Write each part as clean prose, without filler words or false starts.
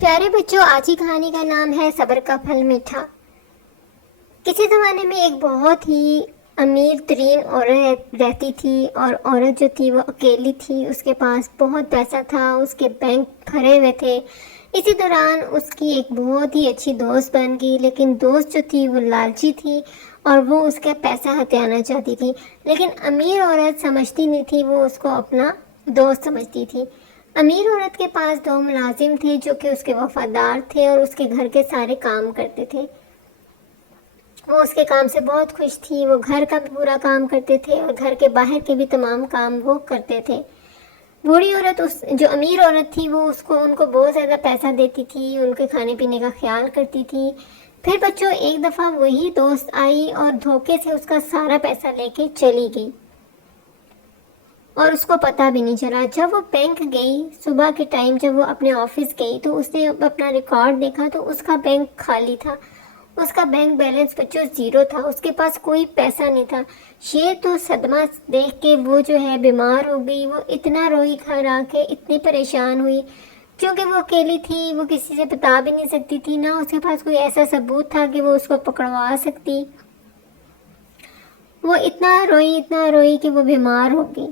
پیارے بچوں، آج کی کہانی کا نام ہے صبر کا پھل میٹھا۔ کسی زمانے میں ایک بہت ہی امیر ترین عورت رہتی تھی، اور عورت جو تھی وہ اکیلی تھی۔ اس کے پاس بہت پیسہ تھا، اس کے بینک بھرے ہوئے تھے۔ اسی دوران اس کی ایک بہت ہی اچھی دوست بن گئی، لیکن دوست جو تھی وہ لالچی تھی اور وہ اس کا پیسہ ہتھیانا چاہتی تھی۔ لیکن امیر عورت سمجھتی نہیں تھی، وہ اس کو اپنا دوست سمجھتی تھی۔ امیر عورت کے پاس 2 ملازم تھے جو کہ اس کے وفادار تھے اور اس کے گھر کے سارے کام کرتے تھے۔ وہ اس کے کام سے بہت خوش تھی، وہ گھر کا بھی پورا کام کرتے تھے اور گھر کے باہر کے بھی تمام کام وہ کرتے تھے۔ بوڑھی عورت جو امیر عورت تھی وہ ان کو بہت زیادہ پیسہ دیتی تھی، ان کے کھانے پینے کا خیال کرتی تھی۔ پھر بچوں، ایک دفعہ وہی دوست آئی اور دھوکے سے اس کا سارا پیسہ لے کے چلی گئی اور اس کو پتہ بھی نہیں چلا۔ جب وہ بینک گئی صبح کے ٹائم، جب وہ اپنے آفس گئی تو اس نے اپنا ریکارڈ دیکھا تو اس کا بینک خالی تھا۔ اس کا بینک بیلنس بچوں 0 تھا، اس کے پاس کوئی پیسہ نہیں تھا۔ یہ تو صدمہ دیکھ کے وہ جو ہے بیمار ہو گئی، وہ اتنا روئی گھر آ کے، اتنی پریشان ہوئی کیونکہ وہ اکیلی تھی، وہ کسی سے بتا بھی نہیں سکتی تھی، نہ اس کے پاس کوئی ایسا ثبوت تھا کہ وہ اس کو پکڑوا سکتی۔ وہ اتنا روئی کہ وہ بیمار ہو گئی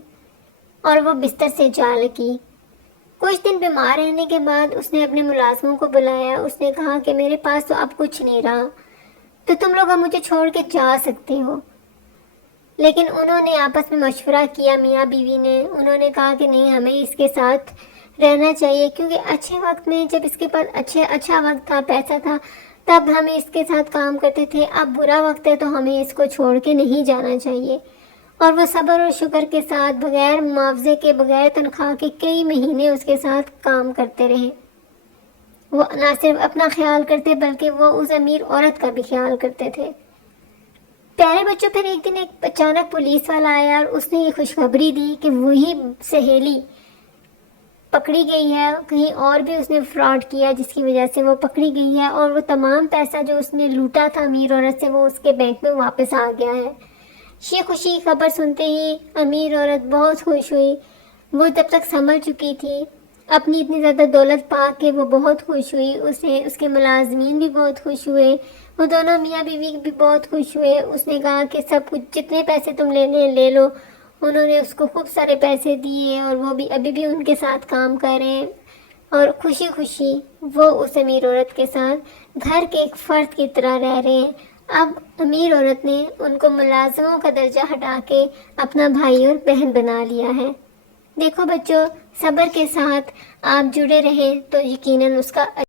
اور وہ بستر سے جا لگی۔ کچھ دن بیمار رہنے کے بعد اس نے اپنے ملازموں کو بلایا۔ اس نے کہا کہ میرے پاس تو اب کچھ نہیں رہا، تو تم لوگ اب مجھے چھوڑ کے جا سکتے ہو۔ لیکن انہوں نے آپس میں مشورہ کیا، میاں بیوی نے۔ انہوں نے کہا کہ نہیں، ہمیں اس کے ساتھ رہنا چاہیے، کیونکہ اچھے وقت میں جب اس کے پاس اچھا وقت تھا، پیسہ تھا، تب ہمیں اس کے ساتھ کام کرتے تھے۔ اب برا وقت ہے تو ہمیں اس کو چھوڑ کے نہیں جانا چاہیے۔ اور وہ صبر اور شکر کے ساتھ، بغیر معاوضے کے، بغیر تنخواہ کے کئی مہینے اس کے ساتھ کام کرتے رہے۔ وہ نہ صرف اپنا خیال کرتے بلکہ وہ اس امیر عورت کا بھی خیال کرتے تھے۔ پیارے بچوں، پھر ایک دن اچانک پولیس والا آیا اور اس نے یہ خوشخبری دی کہ وہی سہیلی پکڑی گئی ہے، کہیں اور بھی اس نے فراڈ کیا جس کی وجہ سے وہ پکڑی گئی ہے، اور وہ تمام پیسہ جو اس نے لوٹا تھا امیر عورت سے وہ اس کے بینک میں واپس آ گیا ہے۔ یہ خوشی خبر سنتے ہی امیر عورت بہت خوش ہوئی۔ وہ جب تک سنبھل چکی تھی، اپنی اتنی زیادہ دولت پا کے وہ بہت خوش ہوئی۔ اس کے ملازمین بھی بہت خوش ہوئے، وہ دونوں میاں بیوی بھی بہت خوش ہوئے۔ اس نے کہا کہ سب کچھ، جتنے پیسے تم لینے لے لو۔ انہوں نے اس کو خوب سارے پیسے دیے اور وہ بھی ابھی بھی ان کے ساتھ کام کر رہے ہیں، اور خوشی خوشی وہ اس امیر عورت کے ساتھ گھر کے ایک فرد کی طرح رہ رہے ہیں۔ اب امیر عورت نے ان کو ملازموں کا درجہ ہٹا کے اپنا بھائی اور بہن بنا لیا ہے۔ دیکھو بچوں، صبر کے ساتھ آپ جڑے رہیں تو یقیناً اس کا